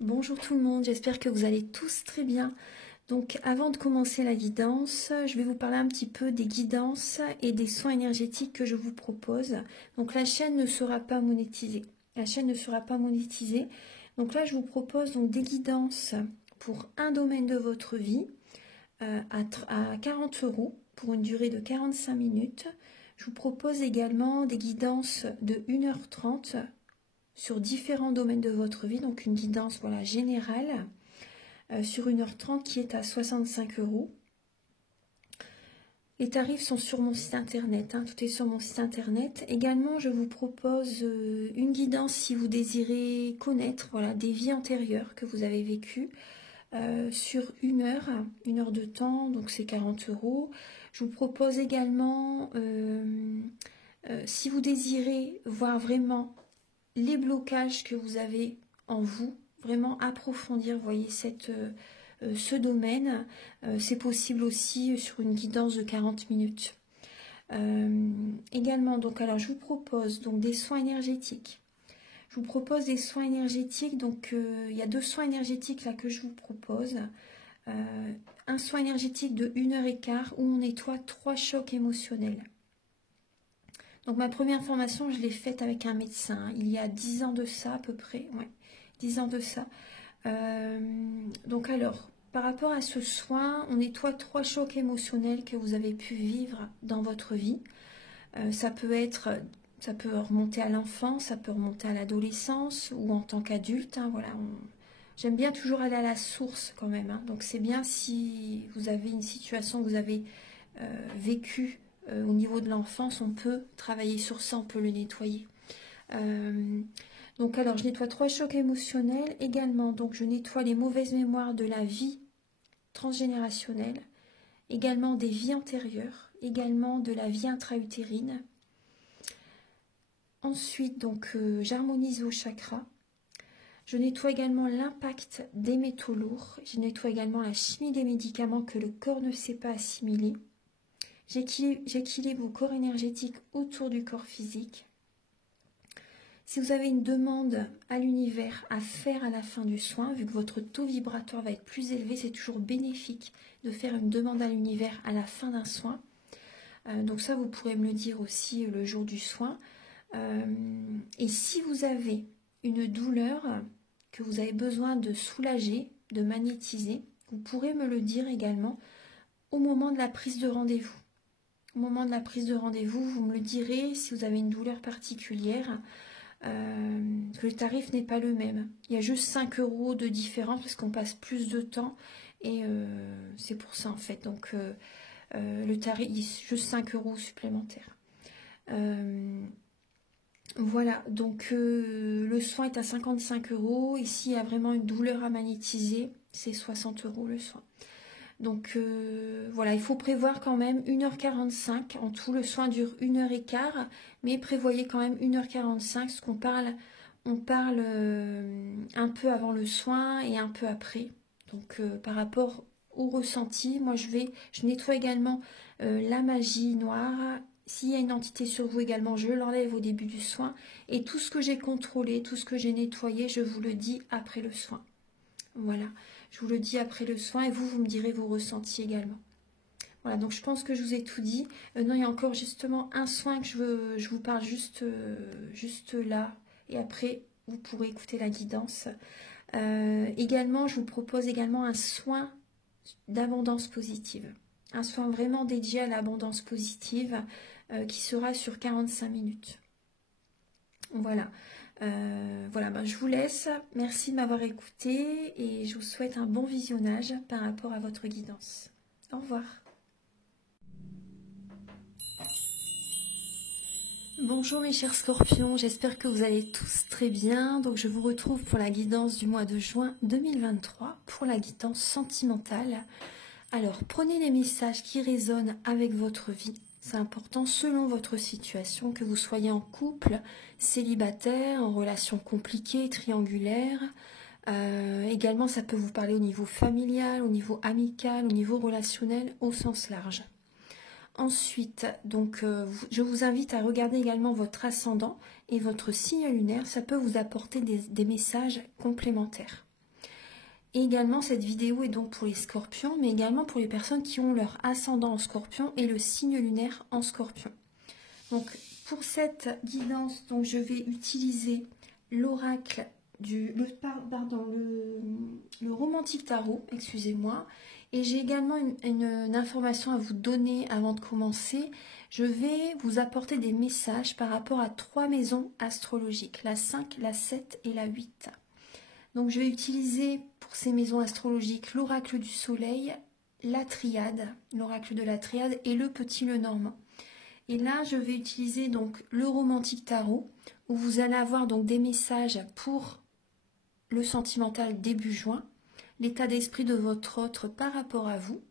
Bonjour tout le monde, j'espère que vous allez tous très bien. Donc avant de commencer la guidance, je vais vous parler un petit peu des guidances et des soins énergétiques que je vous propose. Donc la chaîne ne sera pas monétisée. La chaîne ne sera pas monétisée. Donc là je vous propose donc des guidances pour un domaine de votre vie à 40 € pour une durée de 45 minutes. Je vous propose également des guidances de 1h30 sur différents domaines de votre vie, donc une guidance voilà, générale sur 1h30 qui est à 65 €. Les tarifs sont sur mon site internet, tout est sur mon site internet. Également, je vous propose une guidance si vous désirez connaître voilà, des vies antérieures que vous avez vécues sur une heure de temps, donc c'est 40 €. Je vous propose également, si vous désirez voir vraiment les blocages que vous avez en vous, vraiment approfondir, voyez, ce domaine. C'est possible aussi sur une guidance de 40 minutes. Également, donc, alors je vous propose donc des soins énergétiques. Je vous propose des soins énergétiques, donc il y a 2 soins énergétiques là que je vous propose. Un soin énergétique de 1h15 où on nettoie 3 chocs émotionnels. Donc ma première formation, je l'ai faite avec un médecin, il y a 10 ans de ça à peu près, ouais, 10 ans de ça. Donc alors, par rapport à ce soin, on nettoie 3 chocs émotionnels que vous avez pu vivre dans votre vie. Ça peut remonter à l'enfance, ça peut remonter à l'adolescence ou en tant qu'adulte. Voilà, j'aime bien toujours aller à la source quand même. Donc c'est bien si vous avez une situation que vous avez vécue au niveau de l'enfance, on peut travailler sur ça, on peut le nettoyer. Donc alors je nettoie 3 chocs émotionnels également, donc je nettoie les mauvaises mémoires de la vie transgénérationnelle, également des vies antérieures, également de la vie intra-utérine. Ensuite donc j'harmonise vos chakras. Je nettoie également l'impact des métaux lourds, je nettoie également la chimie des médicaments que le corps ne sait pas assimiler. J'équilibre vos corps énergétiques autour du corps physique. Si vous avez une demande à l'univers à faire à la fin du soin, vu que votre taux vibratoire va être plus élevé, c'est toujours bénéfique de faire une demande à l'univers à la fin d'un soin. Donc ça, vous pourrez me le dire aussi le jour du soin. Et si vous avez une douleur que vous avez besoin de soulager, de magnétiser, vous pourrez me le dire également au moment de la prise de rendez-vous. Au moment de la prise de rendez-vous, vous me le direz si vous avez une douleur particulière, que le tarif n'est pas le même. Il y a juste 5 € de différence parce qu'on passe plus de temps et c'est pour ça en fait. Donc le tarif, juste 5 € supplémentaires. Voilà, donc le soin est à 55 €. Ici, il y a vraiment une douleur à magnétiser, c'est 60 € le soin. Donc voilà, il faut prévoir quand même 1h45. En tout, le soin dure 1h15, mais prévoyez quand même 1h45, parce qu'on parle, on parle un peu avant le soin et un peu après. Donc par rapport au ressenti, moi je nettoie également la magie noire. S'il y a une entité sur vous également, je l'enlève au début du soin. Et tout ce que j'ai contrôlé, tout ce que j'ai nettoyé, je vous le dis après le soin. Voilà, je vous le dis après le soin et vous me direz vos ressentis également. Voilà, donc je pense que je vous ai tout dit. Non, il y a encore justement un soin que je vous parle juste là. Et après, vous pourrez écouter la guidance. Également, je vous propose également un soin d'abondance positive. Un soin vraiment dédié à l'abondance positive qui sera sur 45 minutes. Voilà. Voilà, je vous laisse. Merci de m'avoir écouté et je vous souhaite un bon visionnage par rapport à votre guidance. Au revoir. Bonjour mes chers scorpions, j'espère que vous allez tous très bien. Donc je vous retrouve pour la guidance du mois de juin 2023, pour la guidance sentimentale. Alors prenez les messages qui résonnent avec votre vie. C'est important selon votre situation, que vous soyez en couple, célibataire, en relation compliquée, triangulaire. Également, ça peut vous parler au niveau familial, au niveau amical, au niveau relationnel, au sens large. Ensuite, donc, je vous invite à regarder également votre ascendant et votre signe lunaire. Ça peut vous apporter des messages complémentaires. Et également, cette vidéo est donc pour les scorpions, mais également pour les personnes qui ont leur ascendant en scorpion et le signe lunaire en scorpion. Donc, pour cette guidance, donc, je vais utiliser l'oracle le romantique tarot, excusez-moi. Et j'ai également une information à vous donner avant de commencer. Je vais vous apporter des messages par rapport à 3 maisons astrologiques, la 5, la 7 et la 8. Donc je vais utiliser pour ces maisons astrologiques l'oracle du soleil, la triade, l'oracle de la triade et le petit Lenormand. Et là, je vais utiliser donc le romantique tarot, où vous allez avoir donc des messages pour le sentimental début juin, l'état d'esprit de votre autre par rapport à vous,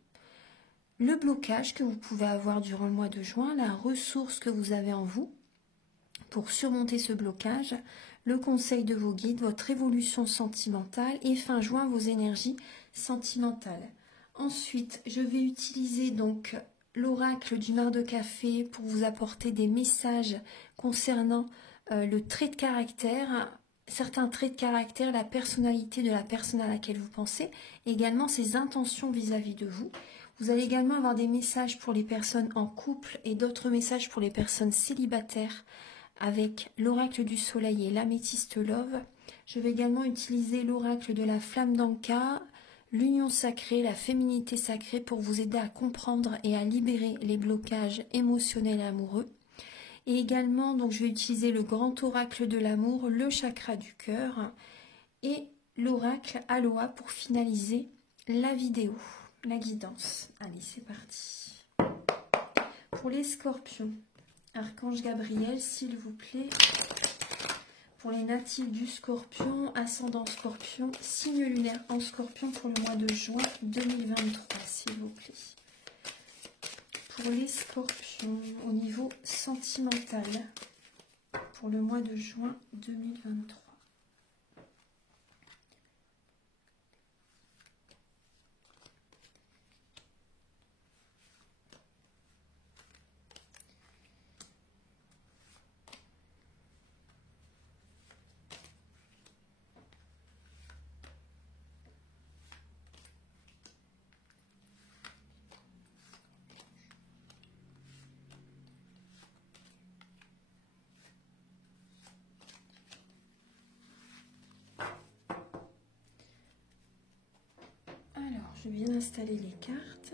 le blocage que vous pouvez avoir durant le mois de juin, la ressource que vous avez en vous pour surmonter ce blocage, le conseil de vos guides, votre évolution sentimentale et fin juin, vos énergies sentimentales. Ensuite, je vais utiliser donc l'oracle du mar de café pour vous apporter des messages concernant le trait de caractère, certains traits de caractère, la personnalité de la personne à laquelle vous pensez, également ses intentions vis-à-vis de vous. Vous allez également avoir des messages pour les personnes en couple et d'autres messages pour les personnes célibataires avec l'oracle du soleil et l'améthyste love. Je vais également utiliser l'oracle de la flamme d'Anka, l'union sacrée, la féminité sacrée pour vous aider à comprendre et à libérer les blocages émotionnels et amoureux. Et également, donc, je vais utiliser le grand oracle de l'amour, le chakra du cœur et l'oracle Aloha pour finaliser la vidéo, la guidance. Allez, c'est parti. Pour les scorpions, Archange Gabriel, s'il vous plaît. Pour les natifs du scorpion, ascendant scorpion, signe lunaire en scorpion pour le mois de juin 2023, s'il vous plaît. Pour les scorpions, au niveau sentimental, pour le mois de juin 2023. Alors, je viens d'installer les cartes.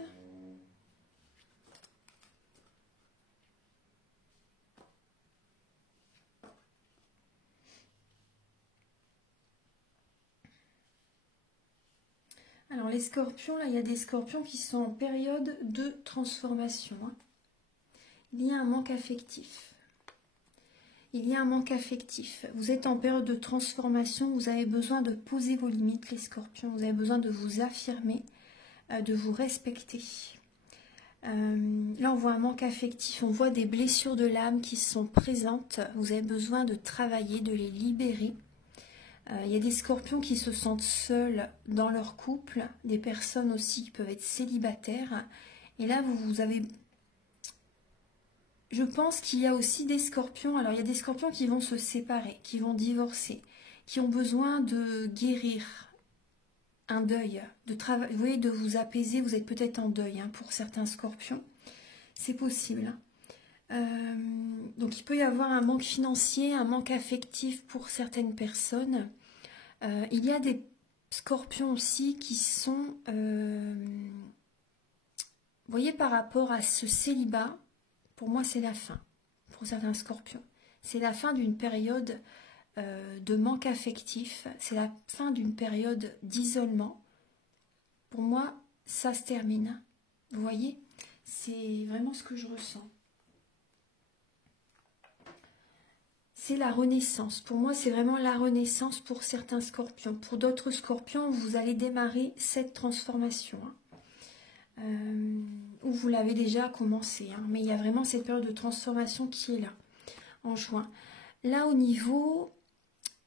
Alors, les scorpions, là, il y a des scorpions qui sont en période de transformation. Il y a un manque affectif. Il y a un manque affectif. Vous êtes en période de transformation, vous avez besoin de poser vos limites, les scorpions. Vous avez besoin de vous affirmer, de vous respecter. Là, on voit un manque affectif, on voit des blessures de l'âme qui sont présentes. Vous avez besoin de travailler, de les libérer. Il y a des scorpions qui se sentent seuls dans leur couple, des personnes aussi qui peuvent être célibataires. Et là, vous avez... Je pense qu'il y a aussi des scorpions. Alors, il y a des scorpions qui vont se séparer, qui vont divorcer, qui ont besoin de guérir un deuil, de travailler, vous voyez, de vous apaiser. Vous êtes peut-être en deuil pour certains scorpions. C'est possible. Donc, il peut y avoir un manque financier, un manque affectif pour certaines personnes. Il y a des scorpions aussi qui sont, vous voyez, par rapport à ce célibat, pour moi c'est la fin, pour certains scorpions. C'est la fin d'une période de manque affectif, c'est la fin d'une période d'isolement. Pour moi, ça se termine. Vous voyez, c'est vraiment ce que je ressens. C'est la renaissance. Pour moi, c'est vraiment la renaissance pour certains scorpions. Pour d'autres scorpions, vous allez démarrer cette transformation. Ou vous l'avez déjà commencé. Mais il y a vraiment cette période de transformation qui est là, en juin. Là, au niveau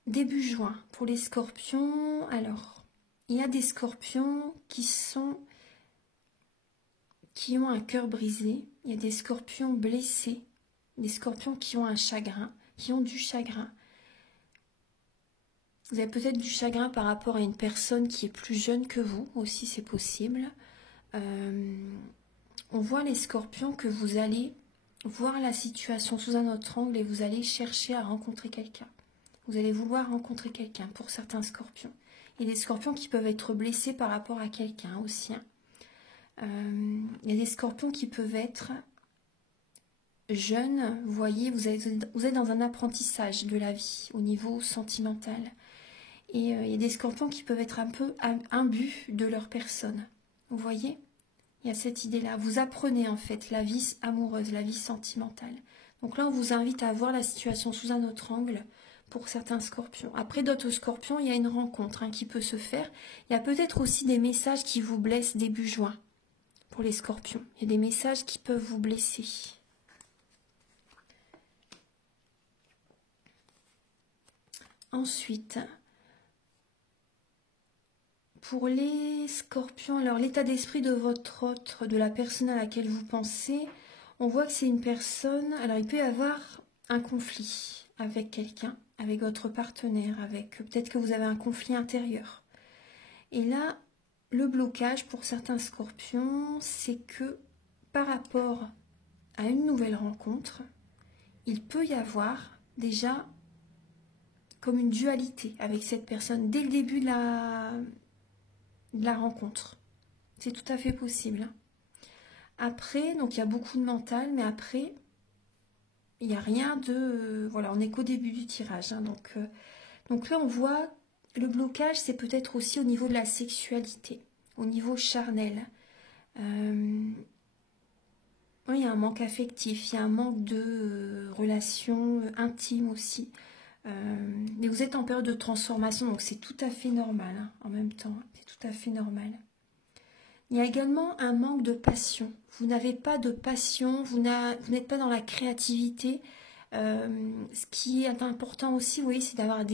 début juin, pour les scorpions, alors, il y a des scorpions qui ont un cœur brisé. Il y a des scorpions blessés, des scorpions qui ont un chagrin, qui ont du chagrin. Vous avez peut-être du chagrin par rapport à une personne qui est plus jeune que vous, aussi c'est possible. On voit les scorpions que vous allez voir la situation sous un autre angle et vous allez chercher à rencontrer quelqu'un. Vous allez vouloir rencontrer quelqu'un pour certains scorpions. Il y a des scorpions qui peuvent être blessés par rapport à quelqu'un aussi. Il y a des scorpions qui peuvent être jeunes. Vous voyez, vous êtes dans un apprentissage de la vie au niveau sentimental. Et il y a des scorpions qui peuvent être un peu imbus de leur personne. Vous voyez ? Il y a cette idée-là. Vous apprenez en fait la vie amoureuse, la vie sentimentale. Donc là, on vous invite à voir la situation sous un autre angle pour certains scorpions. Après d'autres scorpions, il y a une rencontre qui peut se faire. Il y a peut-être aussi des messages qui vous blessent début juin pour les scorpions. Il y a des messages qui peuvent vous blesser. Ensuite, pour les scorpions, alors l'état d'esprit de votre autre, de la personne à laquelle vous pensez, on voit que c'est une personne, alors il peut y avoir un conflit avec quelqu'un, avec votre partenaire, avec peut-être que vous avez un conflit intérieur. Et là, le blocage pour certains scorpions, c'est que par rapport à une nouvelle rencontre, il peut y avoir déjà comme une dualité avec cette personne dès le début de la rencontre. C'est tout à fait possible. Après, donc il y a beaucoup de mental, mais après, il n'y a rien de... voilà, on n'est qu'au début du tirage. Donc là, on voit le blocage, c'est peut-être aussi au niveau de la sexualité, au niveau charnel. Oui, il y a un manque affectif, il y a un manque de relations intimes aussi. Mais vous êtes en période de transformation, donc c'est tout à fait normal en même temps. C'est tout à fait normal. Il y a également un manque de passion. Vous n'avez pas de passion, vous n'êtes pas dans la créativité. Ce qui est important aussi, oui, c'est d'avoir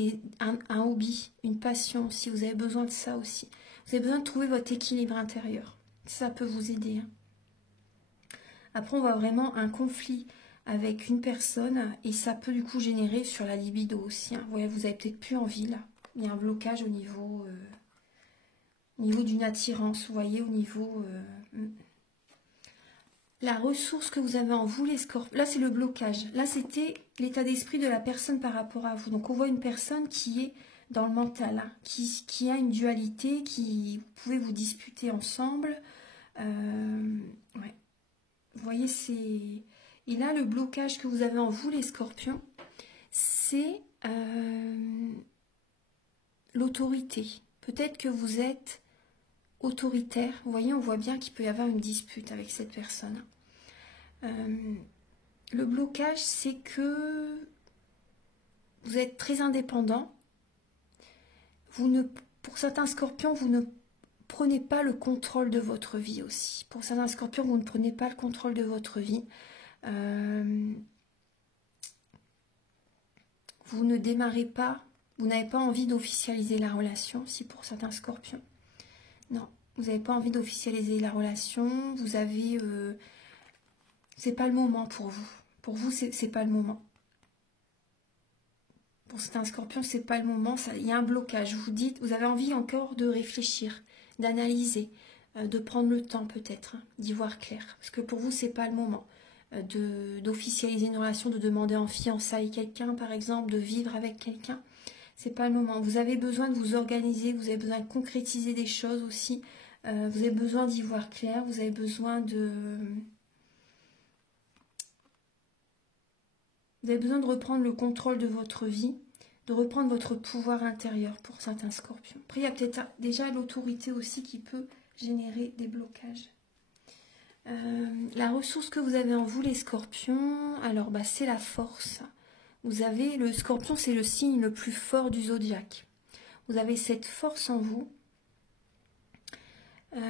un hobby, une passion aussi. Vous avez besoin de ça aussi. Vous avez besoin de trouver votre équilibre intérieur. Ça peut vous aider. Après, on voit vraiment un conflit avec une personne et ça peut du coup générer sur la libido aussi. Vous voyez, vous avez peut-être plus envie là. Il y a un blocage au niveau d'une attirance, vous voyez, au niveau... La ressource que vous avez en vous, les scorpions, là c'est le blocage. Là c'était l'état d'esprit de la personne par rapport à vous. Donc on voit une personne qui est dans le mental, qui a une dualité, qui vous pouvez vous disputer ensemble. Ouais. Vous voyez, c'est... Et là, le blocage que vous avez en vous, les scorpions, c'est l'autorité. Peut-être que vous êtes autoritaire. Vous voyez, on voit bien qu'il peut y avoir une dispute avec cette personne. Le blocage, c'est que vous êtes très indépendant. Pour certains scorpions, vous ne prenez pas le contrôle de votre vie aussi. Pour certains scorpions, vous ne prenez pas le contrôle de votre vie. Vous ne démarrez pas, vous n'avez pas envie d'officialiser la relation, si pour certains scorpions. Non, vous n'avez pas envie d'officialiser la relation, vous avez... c'est pas le moment pour vous. Pour vous, c'est pas le moment. Pour certains scorpions, c'est pas le moment, il y a un blocage. Vous dites, vous avez envie encore de réfléchir, d'analyser, de prendre le temps peut-être, d'y voir clair. Parce que pour vous, c'est pas le moment d'officialiser une relation, de demander en fiançailles quelqu'un, par exemple, de vivre avec quelqu'un. C'est pas le moment. Vous avez besoin de vous organiser, vous avez besoin de concrétiser des choses aussi. Vous avez besoin d'y voir clair, vous avez besoin de... Vous avez besoin de reprendre le contrôle de votre vie, de reprendre votre pouvoir intérieur pour certains scorpions. Après, il y a peut-être déjà l'autorité aussi qui peut générer des blocages. La ressource que vous avez en vous, les scorpions, alors c'est la force. Vous avez, le scorpion, c'est le signe le plus fort du zodiaque. Vous avez cette force en vous. Il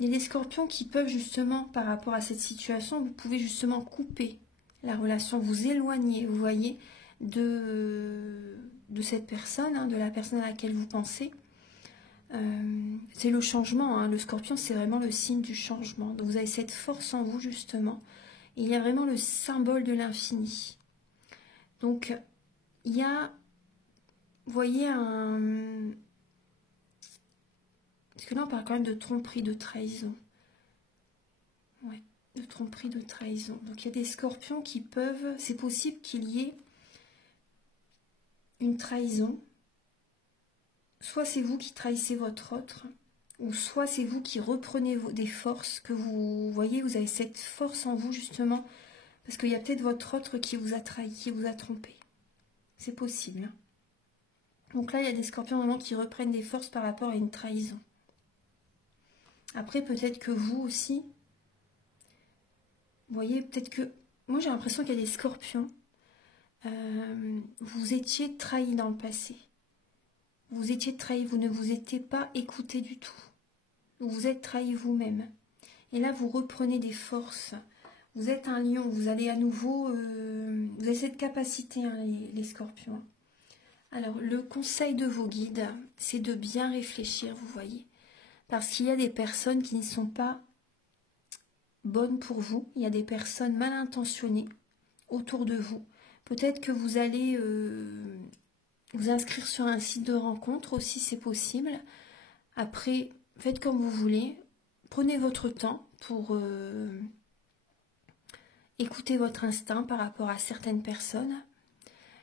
y a des scorpions qui peuvent justement, par rapport à cette situation, vous pouvez justement couper la relation, vous éloigner, vous voyez, de cette personne, de la personne à laquelle vous pensez. C'est le changement, le scorpion c'est vraiment le signe du changement. Donc vous avez cette force en vous justement. Et il y a vraiment le symbole de l'infini. Donc il y a voyez un... Parce que là, on parle quand même de tromperie, de trahison. Ouais, de tromperie, de trahison. Donc, il y a des scorpions qui peuvent... C'est possible qu'il y ait une trahison. Soit c'est vous qui trahissez votre autre, ou soit c'est vous qui reprenez des forces que vous voyez, vous avez cette force en vous justement, parce qu'il y a peut-être votre autre qui vous a trahi, qui vous a trompé. C'est possible. Donc là, il y a des scorpions vraiment qui reprennent des forces par rapport à une trahison. Après, peut-être que vous aussi, vous voyez, peut-être que... Moi, j'ai l'impression qu'il y a des scorpions. Vous étiez trahis dans le passé. Vous étiez trahi, vous ne vous étiez pas écouté du tout. Vous vous êtes trahi vous-même. Et là, vous reprenez des forces. Vous êtes un lion, vous allez à nouveau... vous avez cette capacité, hein, les scorpions. Alors, le conseil de vos guides, c'est de bien réfléchir, vous voyez. Parce qu'il y a des personnes qui ne sont pas bonnes pour vous. Il y a des personnes mal intentionnées autour de vous. Peut-être que vous allez... vous inscrire sur un site de rencontre aussi, c'est possible. Après, faites comme vous voulez. Prenez votre temps pour écouter votre instinct par rapport à certaines personnes.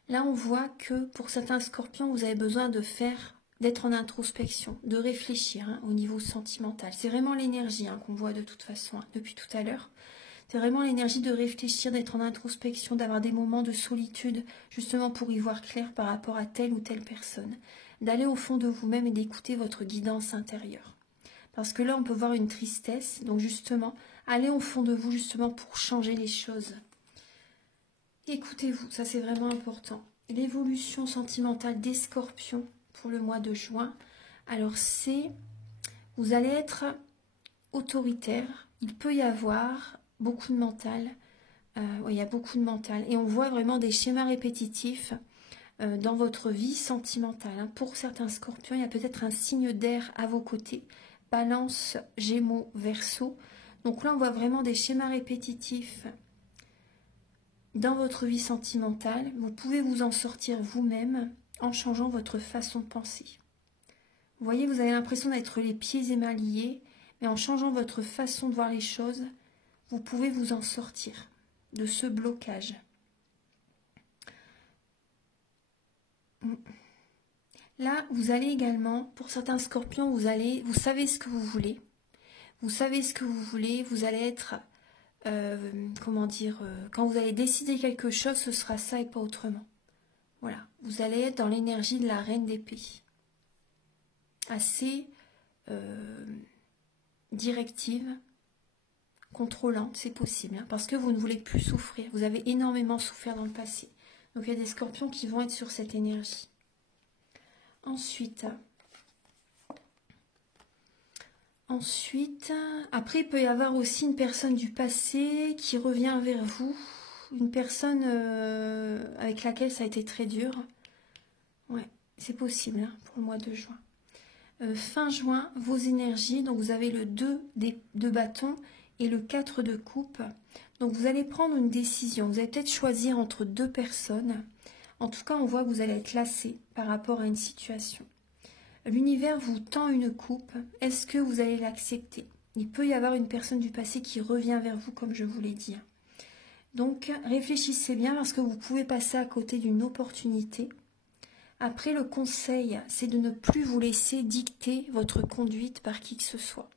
Là, on voit que pour certains scorpions, vous avez besoin d'être en introspection, de réfléchir hein, au niveau sentimental. C'est vraiment l'énergie hein, qu'on voit de toute façon hein, depuis tout à l'heure. C'est vraiment l'énergie de réfléchir, d'être en introspection, d'avoir des moments de solitude, justement pour y voir clair par rapport à telle ou telle personne. D'aller au fond de vous-même et d'écouter votre guidance intérieure. Parce que là, on peut voir une tristesse. Donc justement, allez au fond de vous justement pour changer les choses. Écoutez-vous, ça c'est vraiment important. L'évolution sentimentale des scorpions pour le mois de juin. Alors c'est, vous allez être autoritaire. Il peut y avoir beaucoup de mental. Ouais, il y a beaucoup de mental. Et on voit vraiment des schémas répétitifs dans votre vie sentimentale. Hein. Pour certains scorpions, il y a peut-être un signe d'air à vos côtés. Balance, Gémeaux, Verseau. Donc là, on voit vraiment des schémas répétitifs dans votre vie sentimentale. Vous pouvez vous en sortir vous-même en changeant votre façon de penser. Vous voyez, vous avez l'impression d'être les pieds émaillés, mais en changeant votre façon de voir les choses, vous pouvez vous en sortir de ce blocage. Là, vous allez également, pour certains scorpions, vous savez ce que vous voulez. Vous savez ce que vous voulez, vous allez être, quand vous allez décider quelque chose, ce sera ça et pas autrement. Voilà, vous allez être dans l'énergie de la reine d'épée. Assez directive, contrôlante, c'est possible, hein, parce que vous ne voulez plus souffrir. Vous avez énormément souffert dans le passé. Donc il y a des scorpions qui vont être sur cette énergie. Ensuite, après, il peut y avoir aussi une personne du passé qui revient vers vous. Une personne avec laquelle ça a été très dur. Ouais, c'est possible hein, pour le mois de juin. Fin juin, vos énergies, donc vous avez le 2 de bâton et le 4 de coupe. Donc vous allez prendre une décision. Vous allez peut-être choisir entre deux personnes. En tout cas, on voit que vous allez être lassé par rapport à une situation. L'univers vous tend une coupe. Est-ce que vous allez l'accepter? Il peut y avoir une personne du passé qui revient vers vous, comme je vous l'ai dit. Donc, réfléchissez bien parce que vous pouvez passer à côté d'une opportunité. Après, le conseil, c'est de ne plus vous laisser dicter votre conduite par qui que ce soit.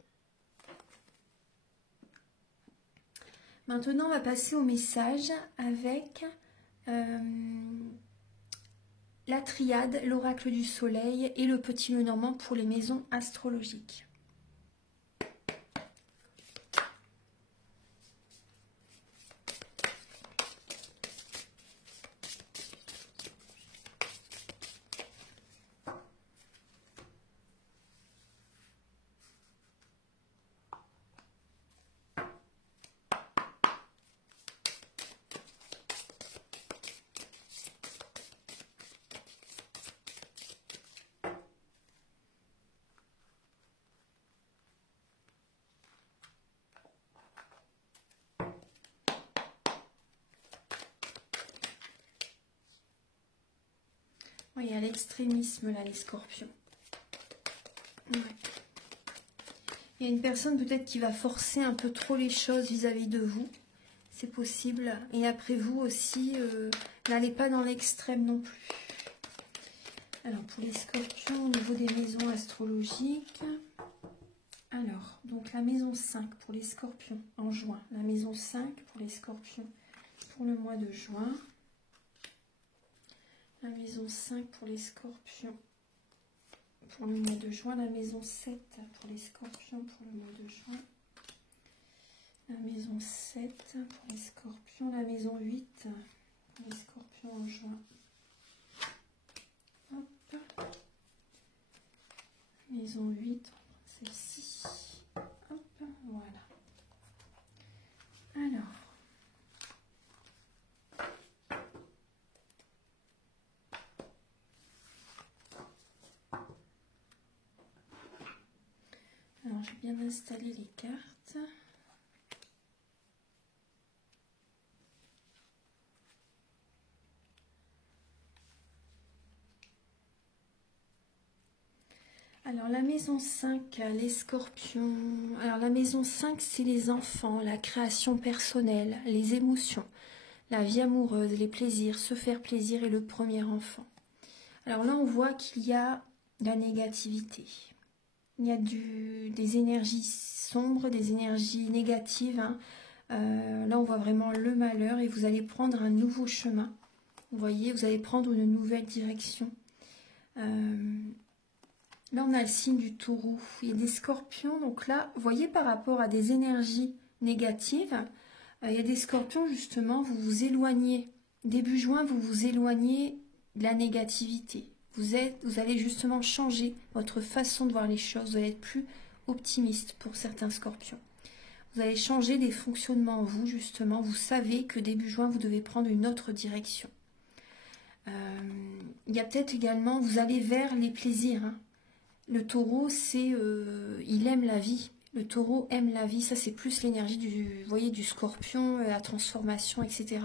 Maintenant, on va passer au message avec la triade, l'oracle du soleil et le petit Lenormand pour les maisons astrologiques. Il y a l'extrémisme là, les scorpions. Ouais. Il y a une personne peut-être qui va forcer un peu trop les choses vis-à-vis de vous. C'est possible. Et après vous aussi, n'allez pas dans l'extrême non plus. Alors pour les scorpions au niveau des maisons astrologiques. Alors, donc la maison 5 pour les scorpions en juin. La maison 5 pour les scorpions pour le mois de juin. La maison 5 pour les scorpions pour le mois de juin. La maison 7 pour les scorpions pour le mois de juin. La maison 7 pour les scorpions. La maison 8 pour les scorpions en juin. Hop. Maison 8, celle-ci. Hop, voilà. Alors, j'ai bien installé les cartes. Alors, la maison 5, les scorpions. Alors, la maison 5, c'est les enfants, la création personnelle, les émotions, la vie amoureuse, les plaisirs, se faire plaisir et le premier enfant. Alors là, on voit qu'il y a de la négativité. Il y a des énergies sombres, des énergies négatives. Hein. Là, on voit vraiment le malheur et vous allez prendre un nouveau chemin. Vous voyez, vous allez prendre une nouvelle direction. Là, on a le signe du taureau. Il y a des scorpions. Donc là, vous voyez, par rapport à des énergies négatives, il y a des scorpions, justement, vous vous éloignez. Début juin, vous vous éloignez de la négativité. Vous allez justement changer votre façon de voir les choses. Vous allez être plus optimiste pour certains scorpions. Vous allez changer des fonctionnements en vous, justement. Vous savez que début juin, vous devez prendre une autre direction. Il y a peut-être également, vous allez vers les plaisirs. Hein. Le taureau, c'est, il aime la vie. Le taureau aime la vie. Ça, c'est plus l'énergie du, vous voyez, du scorpion, la transformation, etc.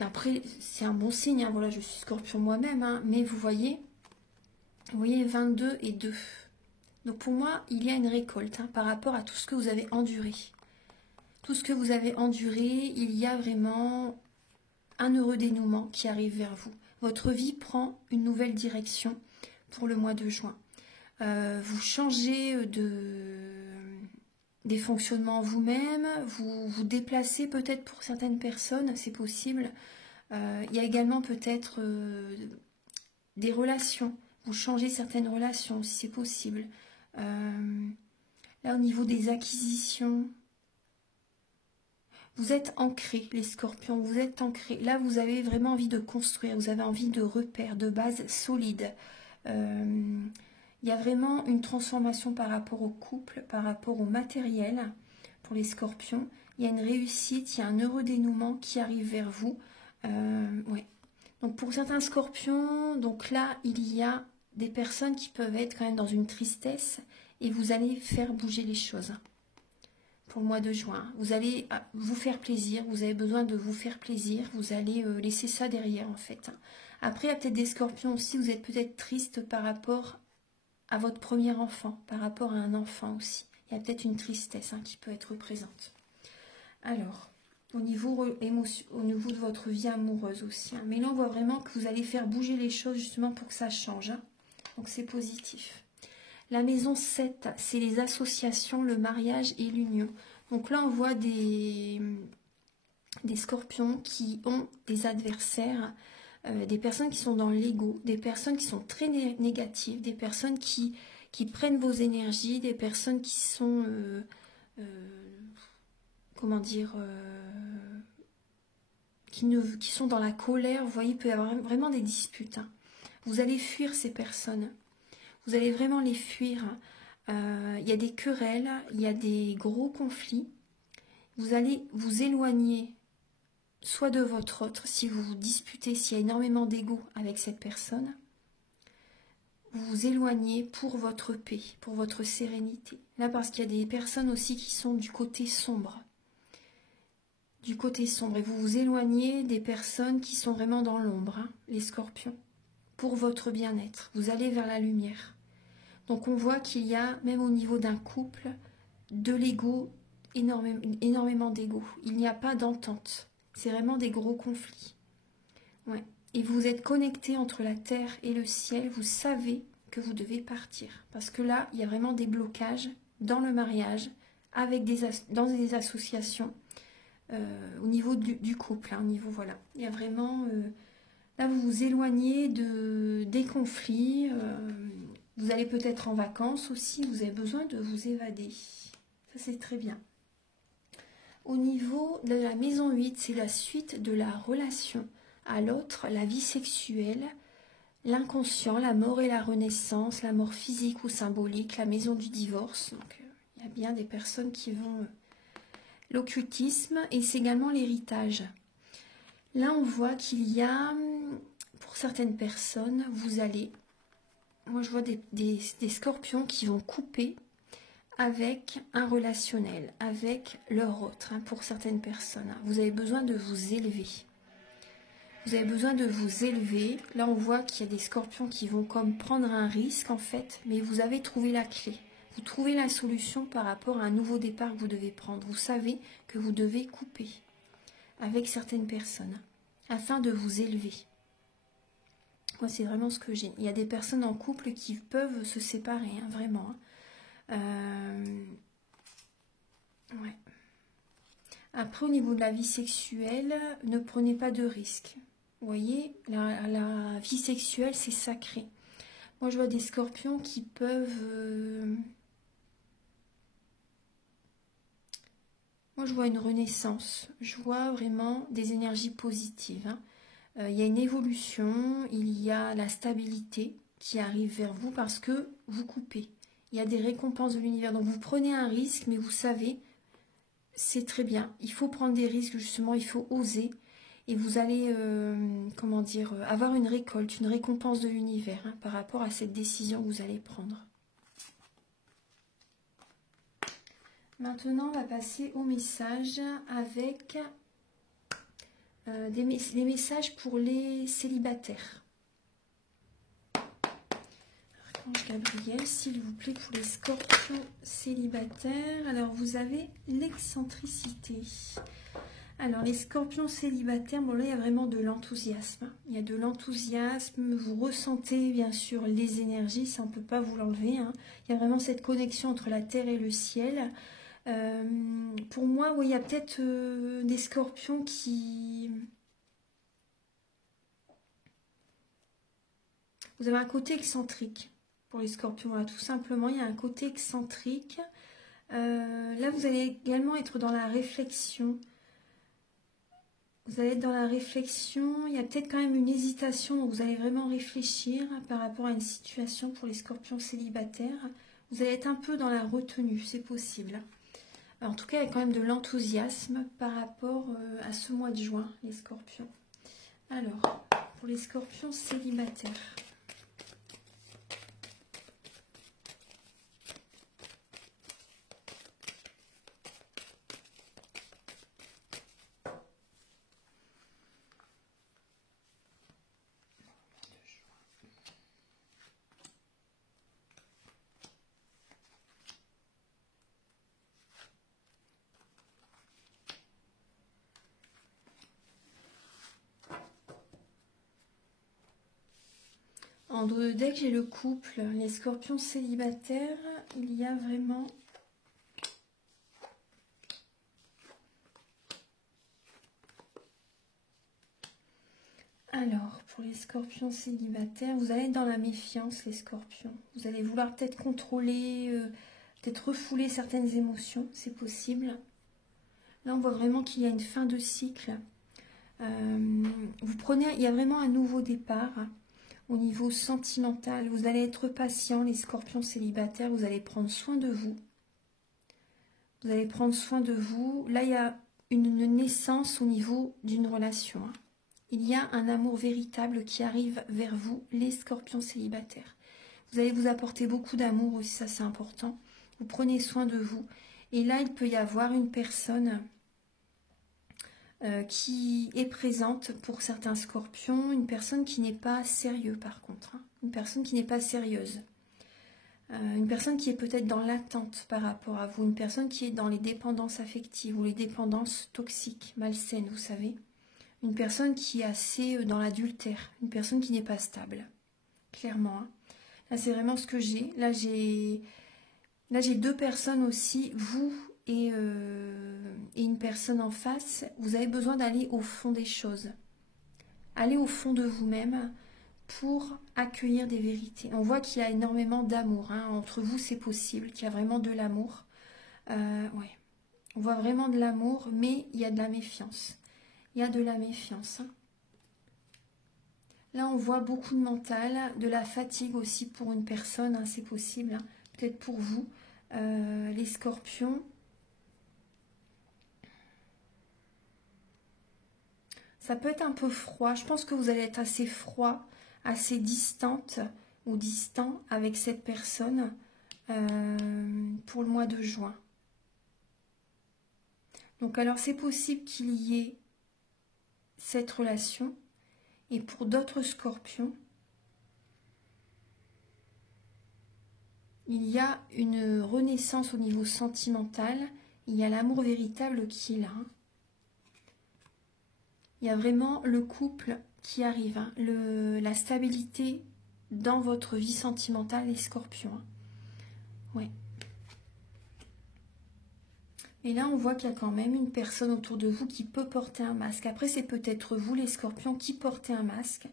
Après, c'est un bon signe. Hein. Voilà, je suis scorpion moi-même. Hein. Mais vous voyez 22 et 2. Donc pour moi, il y a une récolte hein, par rapport à tout ce que vous avez enduré. Tout ce que vous avez enduré, il y a vraiment un heureux dénouement qui arrive vers vous. Votre vie prend une nouvelle direction pour le mois de juin. Vous changez des fonctionnements vous-même, vous vous déplacez peut-être pour certaines personnes, c'est possible. Il y a également peut-être des relations. Vous changez certaines relations si c'est possible. Là, au niveau des acquisitions, vous êtes ancrés, les scorpions, vous êtes ancrés. Là, vous avez vraiment envie de construire, vous avez envie de repères, de bases solides. Il y a vraiment une transformation par rapport au couple, par rapport au matériel pour les scorpions. Il y a une réussite, il y a un heureux dénouement qui arrive vers vous. Ouais. Donc pour certains scorpions, donc là, il y a des personnes qui peuvent être quand même dans une tristesse et vous allez faire bouger les choses. Pour le mois de juin, vous allez vous faire plaisir, vous avez besoin de vous faire plaisir, vous allez laisser ça derrière en fait. Après, il y a peut-être des scorpions aussi, vous êtes peut-être triste par rapport à votre premier enfant, par rapport à un enfant aussi. Il y a peut-être une tristesse hein, qui peut être présente. Alors, au niveau de votre vie amoureuse aussi. Hein. Mais là, on voit vraiment que vous allez faire bouger les choses justement pour que ça change. Hein. Donc, c'est positif. La maison 7, c'est les associations, le mariage et l'union. Donc là, on voit des scorpions qui ont des adversaires, des personnes qui sont dans l'ego, des personnes qui sont très négatives, des personnes qui prennent vos énergies, des personnes qui sont, comment dire, qui sont dans la colère. Vous voyez, il peut y avoir vraiment des disputes. Hein. Vous allez fuir ces personnes. Vous allez vraiment les fuir. Il y a des querelles, il y a des gros conflits. Vous allez vous éloigner soit de votre autre, si vous vous disputez, s'il y a énormément d'ego avec cette personne. Vous vous éloignez pour votre paix, pour votre sérénité. Là, parce qu'il y a des personnes aussi qui sont du côté sombre. du côté sombre et vous vous éloignez des personnes qui sont vraiment dans l'ombre, hein, les scorpions, pour votre bien-être. Vous allez vers la lumière. Donc on voit qu'il y a, même au niveau d'un couple, de l'ego, énormément d'ego. Il n'y a pas d'entente. C'est vraiment des gros conflits. Ouais. Et vous êtes connecté entre la terre et le ciel. Vous savez que vous devez partir. Parce que là, il y a vraiment des blocages dans le mariage, avec dans des associations, au niveau du couple. Hein, au niveau, voilà. Il y a vraiment... là, vous vous éloignez des conflits. Vous allez peut-être en vacances aussi. Vous avez besoin de vous évader. Ça, c'est très bien. Au niveau de la maison 8, c'est la suite de la relation à l'autre, la vie sexuelle, l'inconscient, la mort et la renaissance, la mort physique ou symbolique, la maison du divorce. Donc, il y a bien des personnes qui vont... l'occultisme, et c'est également l'héritage. Là, on voit qu'il y a, pour certaines personnes, vous allez... Moi, je vois des scorpions qui vont couper avec un relationnel, avec leur autre, hein, pour certaines personnes. Vous avez besoin de vous élever. Vous avez besoin de vous élever. Là, on voit qu'il y a des scorpions qui vont comme prendre un risque, en fait, mais vous avez trouvé la clé. Vous trouvez la solution par rapport à un nouveau départ que vous devez prendre. Vous savez que vous devez couper avec certaines personnes afin de vous élever. Moi, c'est vraiment ce que j'ai. Il y a des personnes en couple qui peuvent se séparer, hein, vraiment. Ouais. Après, au niveau de la vie sexuelle, ne prenez pas de risques. Vous voyez, la vie sexuelle, c'est sacré. Moi, je vois des scorpions qui peuvent... Moi, je vois une renaissance. Je vois vraiment des énergies positives. Hein. Il y a une évolution, il y a la stabilité qui arrive vers vous parce que vous coupez. Il y a des récompenses de l'univers. Donc, vous prenez un risque, mais vous savez, c'est très bien. Il faut prendre des risques, justement, il faut oser. Et vous allez, comment dire, avoir une récolte, une récompense de l'univers, hein, par rapport à cette décision que vous allez prendre. Maintenant, on va passer au message avec des messages pour les célibataires. Archange Gabriel, s'il vous plaît, pour les scorpions célibataires. Alors, vous avez l'excentricité. Alors, les scorpions célibataires, bon là, il y a vraiment de l'enthousiasme. Il y a de l'enthousiasme, vous ressentez bien sûr les énergies, ça on ne peut pas vous l'enlever. Hein. Il y a vraiment cette connexion entre la terre et le ciel. Pour moi, oui, il y a peut-être des scorpions qui... Vous avez un côté excentrique pour les scorpions, voilà, tout simplement, il y a un côté excentrique. Là, vous allez également être dans la réflexion. Vous allez être dans la réflexion, il y a peut-être quand même une hésitation, donc vous allez vraiment réfléchir par rapport à une situation pour les scorpions célibataires. Vous allez être un peu dans la retenue, c'est possible. Alors, en tout cas, il y a quand même de l'enthousiasme par rapport à ce mois de juin, les scorpions. Alors, pour les scorpions célibataires. En dos de deck, j'ai le couple, les scorpions célibataires. Il y a vraiment... Alors, pour les scorpions célibataires, vous allez être dans la méfiance, les scorpions. Vous allez vouloir peut-être contrôler, peut-être refouler certaines émotions, c'est possible. Là, on voit vraiment qu'il y a une fin de cycle. Vous prenez, il y a vraiment un nouveau départ. Au niveau sentimental, vous allez être patient, les scorpions célibataires, vous allez prendre soin de vous. Vous allez prendre soin de vous. Là, il y a une naissance au niveau d'une relation. Hein. Il y a un amour véritable qui arrive vers vous, les scorpions célibataires. Vous allez vous apporter beaucoup d'amour aussi, ça c'est important. Vous prenez soin de vous. Et là, il peut y avoir une personne qui est présente pour certains scorpions, une personne qui n'est pas sérieuse par contre, hein, une personne qui n'est pas sérieuse. Une personne qui est peut-être dans l'attente par rapport à vous, une personne qui est dans les dépendances affectives ou les dépendances toxiques, malsaines, vous savez. Une personne qui est assez dans l'adultère, une personne qui n'est pas stable, clairement. Hein. Là, c'est vraiment ce que j'ai. Là, j'ai deux personnes aussi, vous et une personne en face. Vous avez besoin d'aller au fond des choses. Aller au fond de vous-même pour accueillir des vérités. On voit qu'il y a énormément d'amour. Hein. Entre vous, c'est possible, qu'il y a vraiment de l'amour. Ouais. On voit vraiment de l'amour, mais il y a de la méfiance. Il y a de la méfiance. Hein. Là, on voit beaucoup de mental, de la fatigue aussi pour une personne. Hein, c'est possible, hein. Peut-être pour vous, les scorpions. Ça peut être un peu froid. Je pense que vous allez être assez froid, assez distante ou distant avec cette personne pour le mois de juin. Donc alors c'est possible qu'il y ait cette relation et pour d'autres scorpions, il y a une renaissance au niveau sentimental, il y a l'amour véritable qui est là. Hein. Il y a vraiment le couple qui arrive, hein, la stabilité dans votre vie sentimentale, les scorpions. Hein. Ouais. Et là, on voit qu'il y a quand même une personne autour de vous qui peut porter un masque. Après, c'est peut-être vous, les scorpions, qui portez un masque.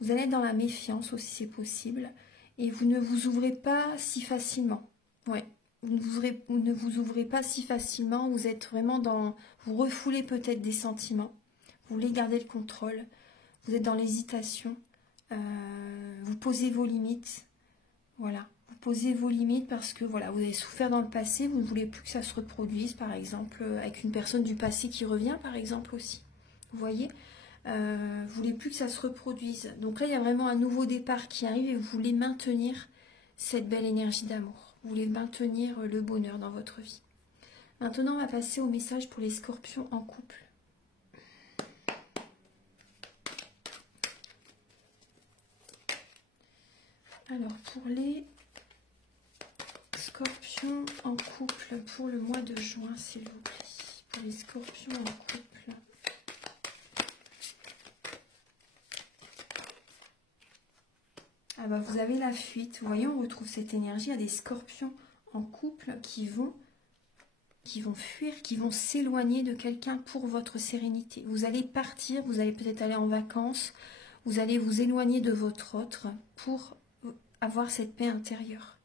Vous allez être dans la méfiance aussi, c'est possible. Et vous ne vous ouvrez pas si facilement. Ouais. Vous ne vous ouvrez pas si facilement. Vous êtes vraiment dans... Vous refoulez peut-être des sentiments. Vous voulez garder le contrôle. Vous êtes dans l'hésitation. Vous posez vos limites. Voilà. Vous posez vos limites parce que voilà, vous avez souffert dans le passé. Vous ne voulez plus que ça se reproduise, par exemple, avec une personne du passé qui revient, par exemple, aussi. Vous voyez, vous ne voulez plus que ça se reproduise. Donc là, il y a vraiment un nouveau départ qui arrive et vous voulez maintenir cette belle énergie d'amour. Vous voulez maintenir le bonheur dans votre vie. Maintenant, on va passer au message pour les scorpions en couple. Alors, pour les scorpions en couple pour le mois de juin, s'il vous plaît. Pour les scorpions en couple. Ah bah, vous avez la fuite. Vous voyez, on retrouve cette énergie. Il y a des scorpions en couple qui vont fuir, qui vont s'éloigner de quelqu'un pour votre sérénité. Vous allez partir, vous allez peut-être aller en vacances, vous allez vous éloigner de votre autre pour avoir cette paix intérieure.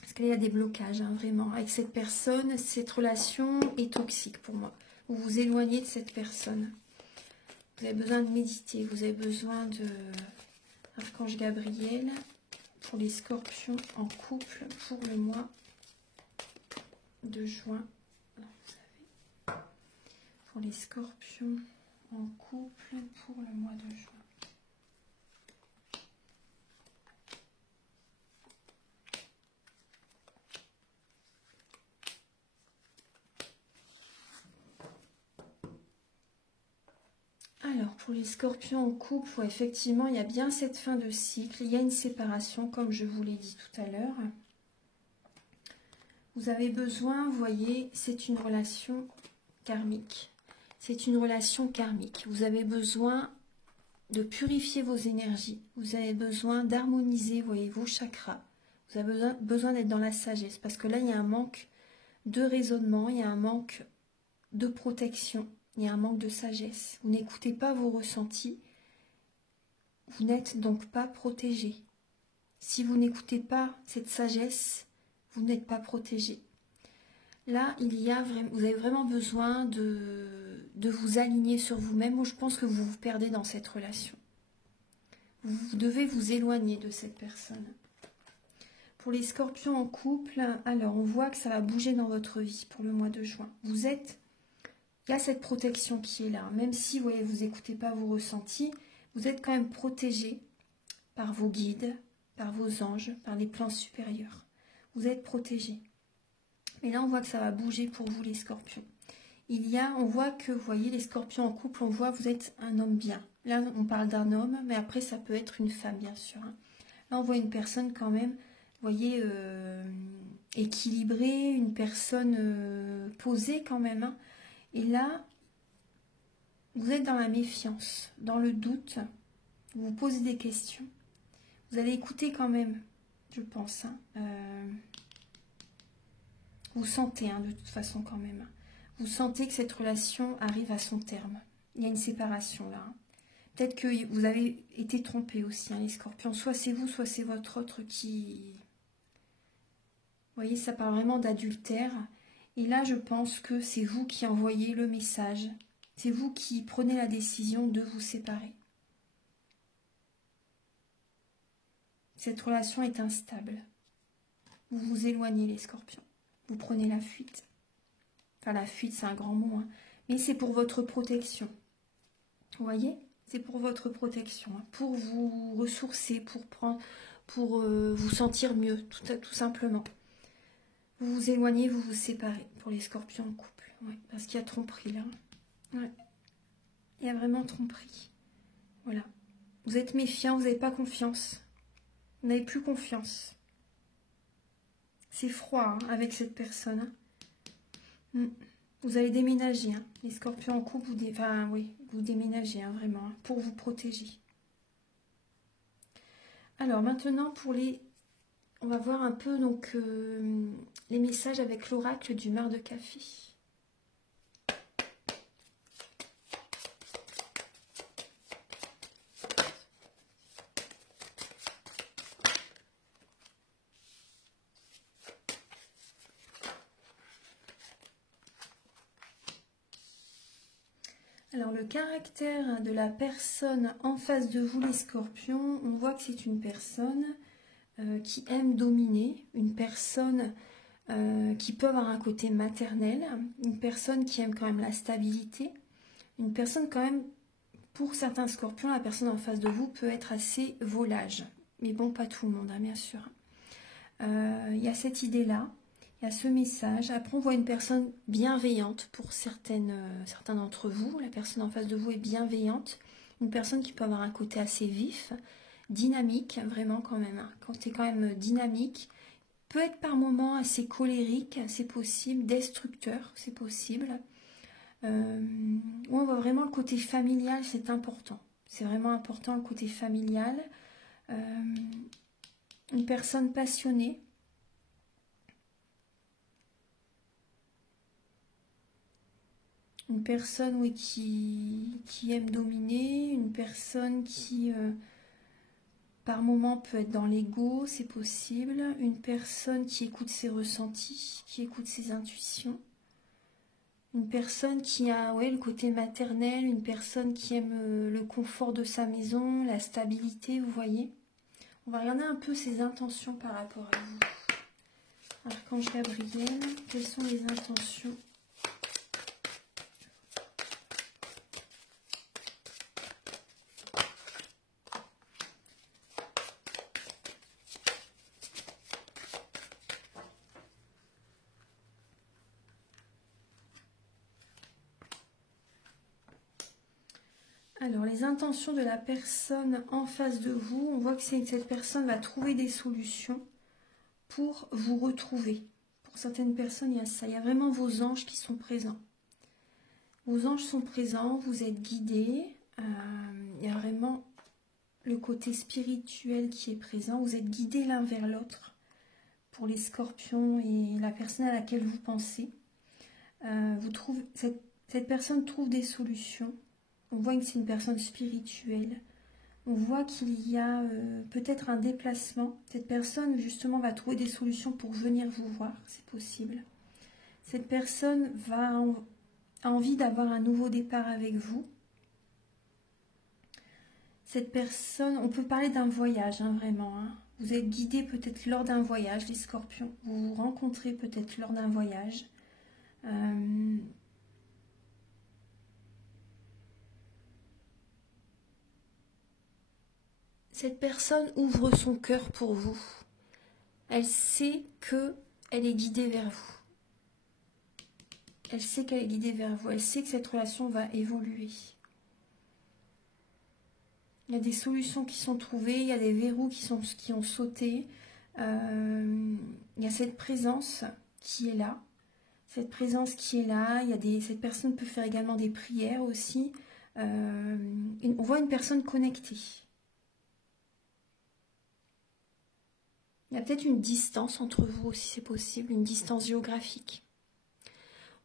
Parce qu'il y a des blocages, hein, vraiment. Avec cette personne, cette relation est toxique pour moi. Vous vous éloignez de cette personne. Vous avez besoin de méditer, vous avez besoin de Archange Gabriel pour les scorpions en couple pour le mois de juin. Alors, vous savez, pour les scorpions en couple pour le mois de juin. Alors, pour les scorpions en couple, effectivement, il y a bien cette fin de cycle. Il y a une séparation, comme je vous l'ai dit tout à l'heure. Vous avez besoin, vous voyez, c'est une relation karmique. C'est une relation karmique. Vous avez besoin de purifier vos énergies. Vous avez besoin d'harmoniser, vous voyez, vos chakras. Vous avez besoin d'être dans la sagesse. Parce que là, il y a un manque de raisonnement, il y a un manque de protection. Il y a un manque de sagesse. Vous n'écoutez pas vos ressentis. Vous n'êtes donc pas protégé. Si vous n'écoutez pas cette sagesse, vous n'êtes pas protégé. Là, vous avez vraiment besoin de vous aligner sur vous-même. Moi, je pense que vous vous perdez dans cette relation. Vous devez vous éloigner de cette personne. Pour les scorpions en couple, alors on voit que ça va bouger dans votre vie pour le mois de juin. Il y a cette protection qui est là. Même si vous n'écoutez pas vos ressentis, vous êtes quand même protégé par vos guides, par vos anges, par les plans supérieurs. Vous êtes protégé. Et là, on voit que ça va bouger pour vous, les scorpions. on voit que, vous voyez, les scorpions en couple, on voit vous êtes un homme bien. Là, on parle d'un homme, mais après, ça peut être une femme, bien sûr. Hein. Là, on voit une personne quand même, vous voyez, équilibrée, une personne posée quand même. Hein. Et là, vous êtes dans la méfiance, dans le doute, vous vous posez des questions. Vous allez écouter quand même, je pense. Hein. Vous sentez, hein, de toute façon, quand même. Vous sentez que cette relation arrive à son terme. Il y a une séparation là. Hein. Peut-être que vous avez été trompé aussi, hein, les scorpions. Soit c'est vous, soit c'est votre autre qui... Vous voyez, ça parle vraiment d'adultère. Et là, je pense que c'est vous qui envoyez le message. C'est vous qui prenez la décision de vous séparer. Cette relation est instable. Vous vous éloignez, les scorpions. Vous prenez la fuite. Enfin, la fuite, c'est un grand mot. Hein. Mais c'est pour votre protection. Vous voyez? C'est pour votre protection. Hein. Pour vous ressourcer, pour vous sentir mieux, tout simplement. Vous vous éloignez, vous vous séparez pour les scorpions en couple. Ouais, parce qu'il y a tromperie là. Ouais. Il y a vraiment tromperie. Voilà. Vous êtes méfiant, vous n'avez pas confiance. Vous n'avez plus confiance. C'est froid hein, avec cette personne. Hein. Vous allez déménager. Hein. Les scorpions en couple, vous déménagez hein, vraiment hein, pour vous protéger. Alors maintenant, on va voir un peu donc les messages avec l'oracle du mar de café. Alors le caractère de la personne en face de vous, les scorpions, on voit que c'est une personne qui aime dominer, une personne qui peut avoir un côté maternel, une personne qui aime quand même la stabilité, une personne quand même, pour certains scorpions, la personne en face de vous peut être assez volage. Mais bon, pas tout le monde, hein, bien sûr. Il y a cette idée-là. Il y a ce message. Après, on voit une personne bienveillante pour certains d'entre vous. La personne en face de vous est bienveillante. Une personne qui peut avoir un côté assez vif, dynamique, vraiment quand même. Hein. Quand tu es quand même dynamique, peut être par moments assez colérique, c'est possible, destructeur, c'est possible. On voit vraiment le côté familial, c'est important. C'est vraiment important le côté familial. Une personne passionnée. Une personne oui, qui aime dominer, une personne qui par moment peut être dans l'ego, c'est possible. Une personne qui écoute ses ressentis, qui écoute ses intuitions. Une personne qui a le côté maternel, une personne qui aime le confort de sa maison, la stabilité, vous voyez. On va regarder un peu ses intentions par rapport à vous. Archange Gabriel, quelles sont les intentions ? Alors, les intentions de la personne en face de vous, on voit que cette personne va trouver des solutions pour vous retrouver. Pour certaines personnes, il y a ça. Il y a vraiment vos anges qui sont présents. Vos anges sont présents, vous êtes guidés. Il y a vraiment le côté spirituel qui est présent. Vous êtes guidés l'un vers l'autre pour les scorpions et la personne à laquelle vous pensez. Cette personne trouve des solutions. On voit que c'est une personne spirituelle. On voit qu'il y a peut-être un déplacement. Cette personne, justement, va trouver des solutions pour venir vous voir. C'est possible. Cette personne a envie d'avoir un nouveau départ avec vous. Cette personne, on peut parler d'un voyage, hein, vraiment. Hein. Vous êtes guidé peut-être lors d'un voyage, les scorpions. Vous vous rencontrez peut-être lors d'un voyage. Cette personne ouvre son cœur pour vous. Elle sait qu'elle est guidée vers vous. Elle sait qu'elle est guidée vers vous. Elle sait que cette relation va évoluer. Il y a des solutions qui sont trouvées. Il y a des verrous qui ont sauté. Il y a cette présence qui est là. Cette présence qui est là. Cette personne peut faire également des prières aussi. On voit une personne connectée. Il y a peut-être une distance entre vous aussi, c'est possible, une distance géographique.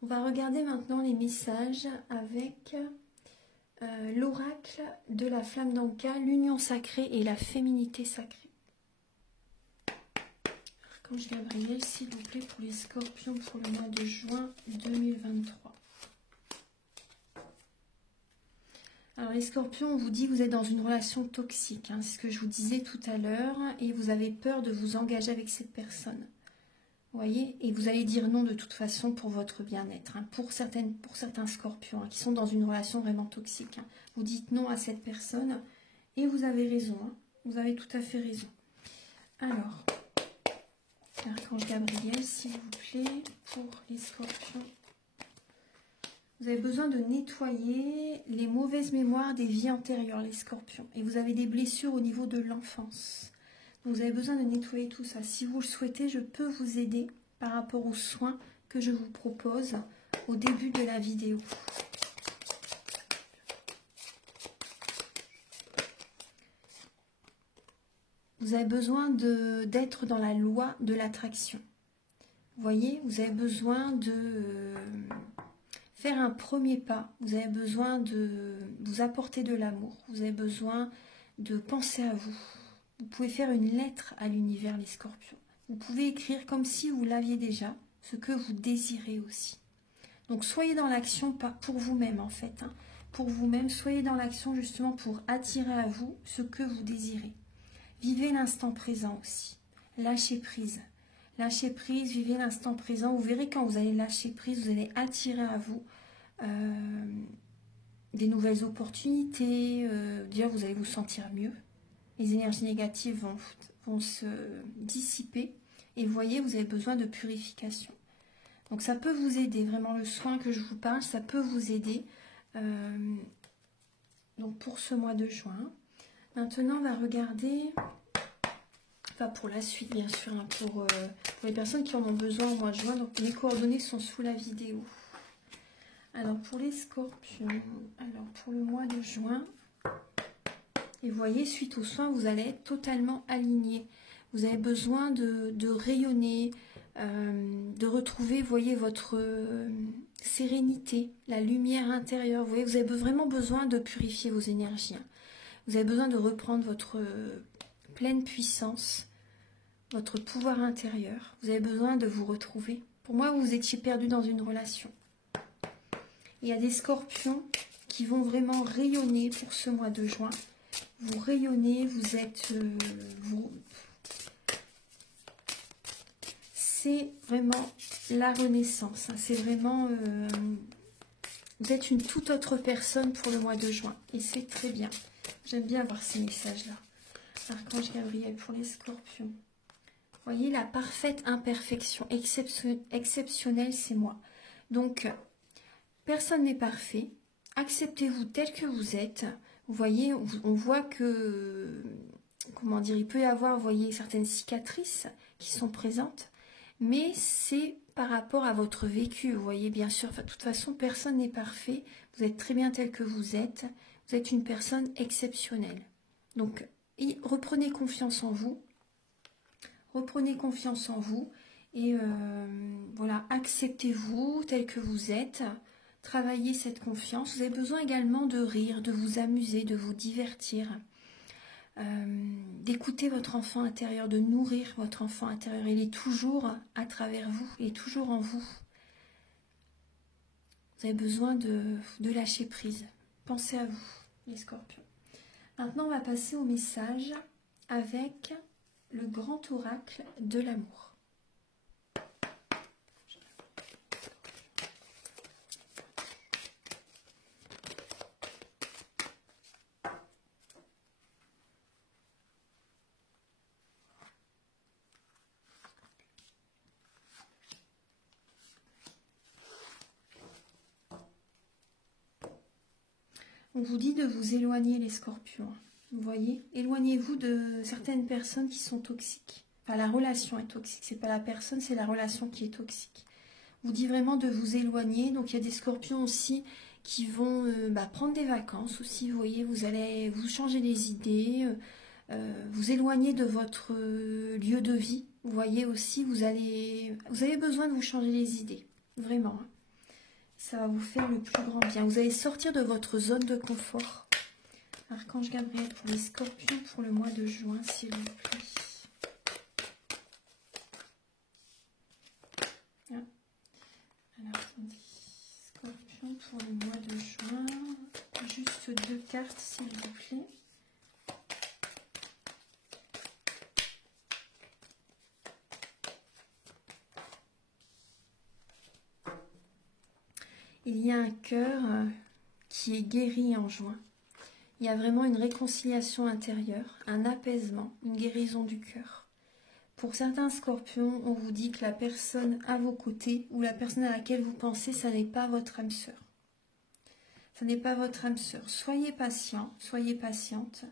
On va regarder maintenant les messages avec l'oracle de la flamme d'Anka, l'union sacrée et la féminité sacrée. Archange Gabriel, s'il vous plaît, pour les scorpions pour le mois de juin 2023. Alors les scorpions, on vous dit que vous êtes dans une relation toxique, hein, c'est ce que je vous disais tout à l'heure, et vous avez peur de vous engager avec cette personne. Vous voyez, et vous allez dire non de toute façon pour votre bien-être, hein, pour certains scorpions hein, qui sont dans une relation vraiment toxique. Hein. Vous dites non à cette personne et vous avez raison, hein, vous avez tout à fait raison. Alors, Archange Gabriel, s'il vous plaît, pour les scorpions. Vous avez besoin de nettoyer les mauvaises mémoires des vies antérieures, les scorpions. Et vous avez des blessures au niveau de l'enfance. Vous avez besoin de nettoyer tout ça. Si vous le souhaitez, je peux vous aider par rapport aux soins que je vous propose au début de la vidéo. Vous avez besoin d'être dans la loi de l'attraction. Vous voyez, vous avez besoin de faire un premier pas. Vous avez besoin de vous apporter de l'amour. Vous avez besoin de penser à vous. Vous pouvez faire une lettre à l'univers, les scorpions. Vous pouvez écrire comme si vous l'aviez déjà, ce que vous désirez aussi. Donc soyez dans l'action pour vous-même en fait. Hein. Pour vous-même, soyez dans l'action justement pour attirer à vous ce que vous désirez. Vivez l'instant présent aussi. Lâchez prise. Lâchez prise, vivez l'instant présent. Vous verrez quand vous allez lâcher prise, vous allez attirer à vous des nouvelles opportunités. Déjà, vous allez vous sentir mieux. Les énergies négatives vont se dissiper. Et vous voyez, vous avez besoin de purification. Donc ça peut vous aider, vraiment le soin que je vous parle, ça peut vous aider. Donc pour ce mois de juin. Maintenant, on va regarder, enfin pour la suite bien sûr, hein, pour les personnes qui en ont besoin au mois de juin. Donc les coordonnées sont sous la vidéo. Alors pour les scorpions, alors pour le mois de juin, et vous voyez, suite aux soins, vous allez être totalement aligné. Vous avez besoin de rayonner, de retrouver, vous voyez, votre sérénité, la lumière intérieure. Vous voyez, vous avez vraiment besoin de purifier vos énergies. Hein. Vous avez besoin de reprendre votre pleine puissance, votre pouvoir intérieur. Vous avez besoin de vous retrouver. Pour moi, vous étiez perdu dans une relation. Il y a des scorpions qui vont vraiment rayonner pour ce mois de juin. Vous rayonnez, vous êtes... C'est vraiment la renaissance. Hein. C'est vraiment... vous êtes une toute autre personne pour le mois de juin. Et c'est très bien. J'aime bien voir ces messages-là. Archange Gabriel pour les scorpions. Vous voyez, la parfaite imperfection. Exceptionnelle, c'est moi. Donc, personne n'est parfait. Acceptez-vous tel que vous êtes. Vous voyez, on voit que, comment dire, il peut y avoir, vous voyez, certaines cicatrices qui sont présentes, mais c'est par rapport à votre vécu, vous voyez, bien sûr. Enfin, de toute façon, personne n'est parfait. Vous êtes très bien tel que vous êtes. Vous êtes une personne exceptionnelle. Donc, reprenez confiance en vous. Reprenez confiance en vous. Et voilà, acceptez-vous tel que vous êtes. Travaillez cette confiance. Vous avez besoin également de rire, de vous amuser, de vous divertir, d'écouter votre enfant intérieur, de nourrir votre enfant intérieur. Il est toujours à travers vous, il est toujours en vous. Vous avez besoin de lâcher prise. Pensez à vous, les scorpions. Maintenant, on va passer au message avec le grand oracle de l'amour. On vous dit de vous éloigner les scorpions. Vous voyez, éloignez-vous de certaines personnes qui sont toxiques. Enfin, la relation est toxique, c'est pas la personne, c'est la relation qui est toxique. On vous dit vraiment de vous éloigner. Donc il y a des scorpions aussi qui vont prendre des vacances aussi. Vous voyez, vous allez vous changer les idées, vous éloigner de votre lieu de vie. Vous voyez aussi, vous avez besoin de vous changer les idées, vraiment. Hein. Ça va vous faire le plus grand bien. Vous allez sortir de votre zone de confort. Archange Gabriel pour les scorpions pour le mois de juin, s'il vous plaît. Ah. Alors, attendez. Scorpion pour le mois de juin. Juste 2 cartes, s'il vous plaît. Il y a un cœur qui est guéri en juin. Il y a vraiment une réconciliation intérieure, un apaisement, une guérison du cœur. Pour certains scorpions, on vous dit que la personne à vos côtés ou la personne à laquelle vous pensez, ça n'est pas votre âme sœur. Ça n'est pas votre âme sœur. Soyez patient, soyez patiente.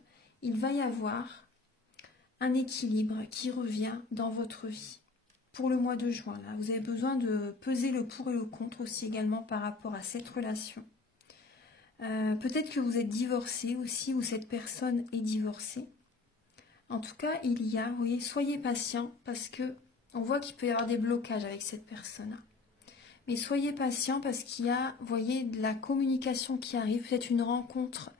Il va y avoir un équilibre qui revient dans votre vie. Pour le mois de juin, là, vous avez besoin de peser le pour et le contre aussi également par rapport à cette relation. Peut-être que vous êtes divorcé aussi ou cette personne est divorcée. En tout cas, il y a, vous voyez, soyez patient parce que on voit qu'il peut y avoir des blocages avec cette personne. Mais soyez patient parce qu'il y a, vous voyez, de la communication qui arrive, peut-être une rencontre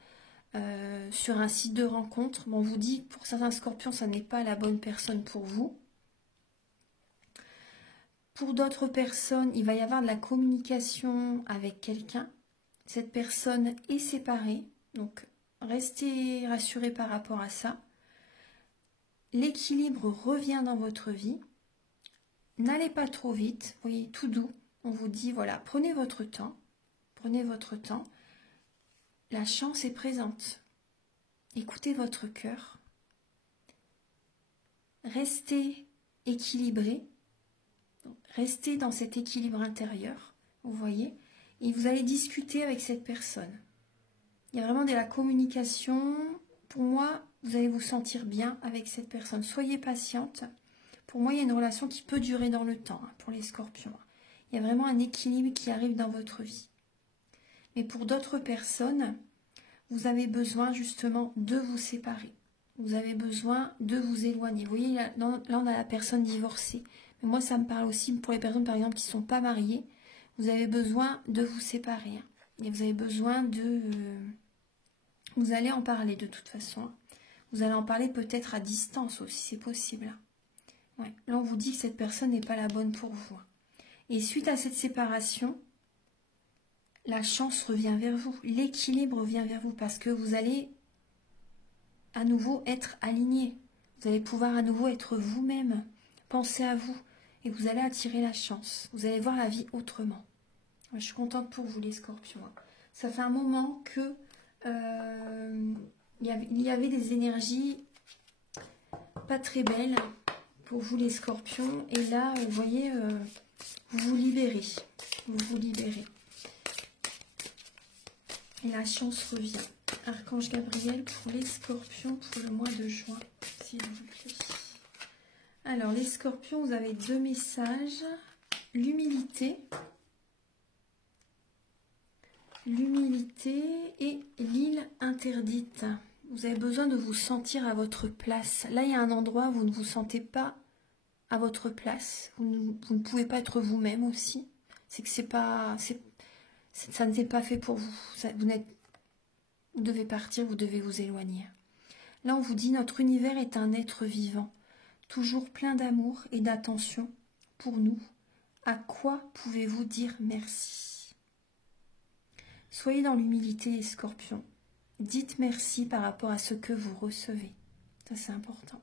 sur un site de rencontre. Bon, on vous dit, pour certains scorpions, ça n'est pas la bonne personne pour vous. Pour d'autres personnes, il va y avoir de la communication avec quelqu'un. Cette personne est séparée, donc restez rassurés par rapport à ça. L'équilibre revient dans votre vie. N'allez pas trop vite, vous voyez, tout doux. On vous dit, voilà, prenez votre temps. Prenez votre temps. La chance est présente. Écoutez votre cœur. Restez équilibré. Restez dans cet équilibre intérieur, vous voyez. Et vous allez discuter avec cette personne. Il y a vraiment de la communication. Pour moi, vous allez vous sentir bien avec cette personne. Soyez patiente. Pour moi, il y a une relation qui peut durer dans le temps pour les scorpions. Il y a vraiment un équilibre qui arrive dans votre vie. Mais pour d'autres personnes, vous avez besoin justement de vous séparer. Vous avez besoin de vous éloigner. Vous voyez, là, on a la personne divorcée. Mais moi, ça me parle aussi pour les personnes, par exemple, qui ne sont pas mariées. Vous avez besoin de vous séparer. Et vous avez besoin de... Vous allez en parler de toute façon. Vous allez en parler peut-être à distance aussi, c'est possible. Ouais. Là, on vous dit que cette personne n'est pas la bonne pour vous. Et suite à cette séparation, la chance revient vers vous. L'équilibre revient vers vous parce que vous allez à nouveau être aligné. Vous allez pouvoir à nouveau être vous-même. Penser à vous. Et vous allez attirer la chance. Vous allez voir la vie autrement. Je suis contente pour vous les scorpions. Ça fait un moment que il y avait des énergies pas très belles pour vous les scorpions. Et là, vous voyez, vous vous libérez. Vous vous libérez. Et la chance revient. Archange Gabriel pour les scorpions pour le mois de juin, s'il vous plaît. Alors, les scorpions, vous avez 2 messages. L'humilité. L'humilité et l'île interdite. Vous avez besoin de vous sentir à votre place. Là, il y a un endroit où vous ne vous sentez pas à votre place. Vous ne pouvez pas être vous-même aussi. C'est que ça ne s'est pas fait pour vous. Vous devez partir, vous devez vous éloigner. Là, on vous dit, notre univers est un être vivant, toujours plein d'amour et d'attention pour nous. À quoi pouvez-vous dire merci? Soyez dans l'humilité, les scorpions. Dites merci par rapport à ce que vous recevez. Ça, c'est important.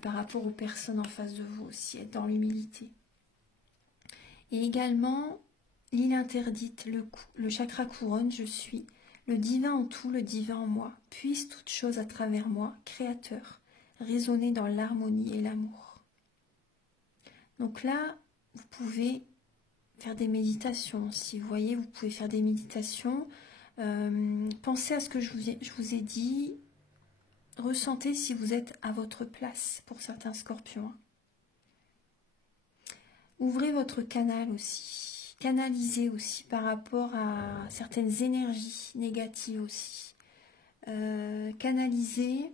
Par rapport aux personnes en face de vous aussi, être dans l'humilité. Et également, l'île interdite, le chakra couronne, je suis. Le divin en tout, le divin en moi. Puisse toute chose à travers moi, créateur, résonner dans l'harmonie et l'amour. Donc là, vous pouvez faire des méditations. Si vous voyez, vous pouvez faire des méditations. Pensez à ce que je vous ai dit. Ressentez si vous êtes à votre place pour certains scorpions. Ouvrez votre canal aussi. Canalisez aussi par rapport à certaines énergies négatives aussi. Canalisez,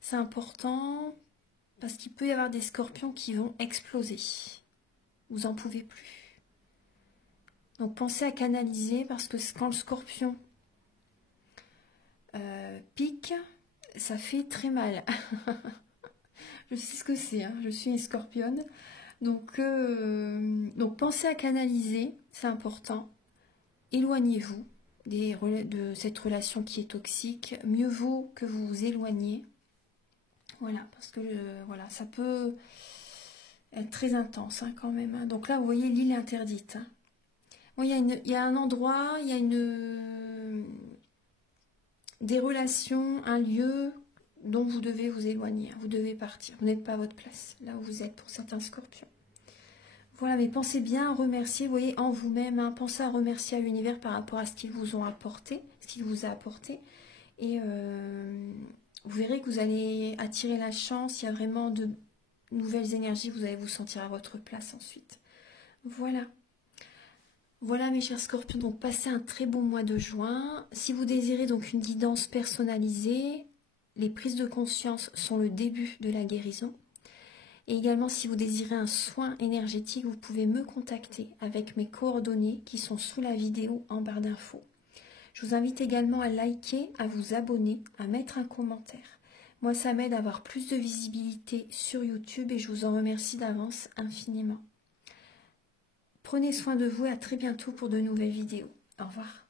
c'est important parce qu'il peut y avoir des scorpions qui vont exploser. Vous n'en pouvez plus. Donc pensez à canaliser parce que quand le scorpion pique, ça fait très mal. Je sais ce que c'est, hein. Je suis une scorpionne. Donc pensez à canaliser, c'est important. Éloignez-vous de cette relation qui est toxique. Mieux vaut que vous vous éloigniez. Voilà, parce que voilà, ça peut être très intense hein, quand même. Hein. Donc là, vous voyez, l'île est interdite. Hein. Bon, il y a un endroit, il y a des relations, un lieu dont vous devez vous éloigner. Vous devez partir. Vous n'êtes pas à votre place, là où vous êtes pour certains scorpions. Voilà, mais pensez bien à remercier, vous voyez, en vous-même. Hein, pensez à remercier à l'univers par rapport à ce qu'ils vous ont apporté, ce qu'il vous a apporté. Et vous verrez que vous allez attirer la chance. Il y a vraiment de nouvelles énergies. Vous allez vous sentir à votre place ensuite. Voilà. Voilà mes chers scorpions, donc passez un très bon mois de juin. Si vous désirez donc une guidance personnalisée, les prises de conscience sont le début de la guérison. Et également, si vous désirez un soin énergétique, vous pouvez me contacter avec mes coordonnées qui sont sous la vidéo en barre d'infos. Je vous invite également à liker, à vous abonner, à mettre un commentaire. Moi, ça m'aide à avoir plus de visibilité sur YouTube et je vous en remercie d'avance infiniment. Prenez soin de vous et à très bientôt pour de nouvelles vidéos. Au revoir.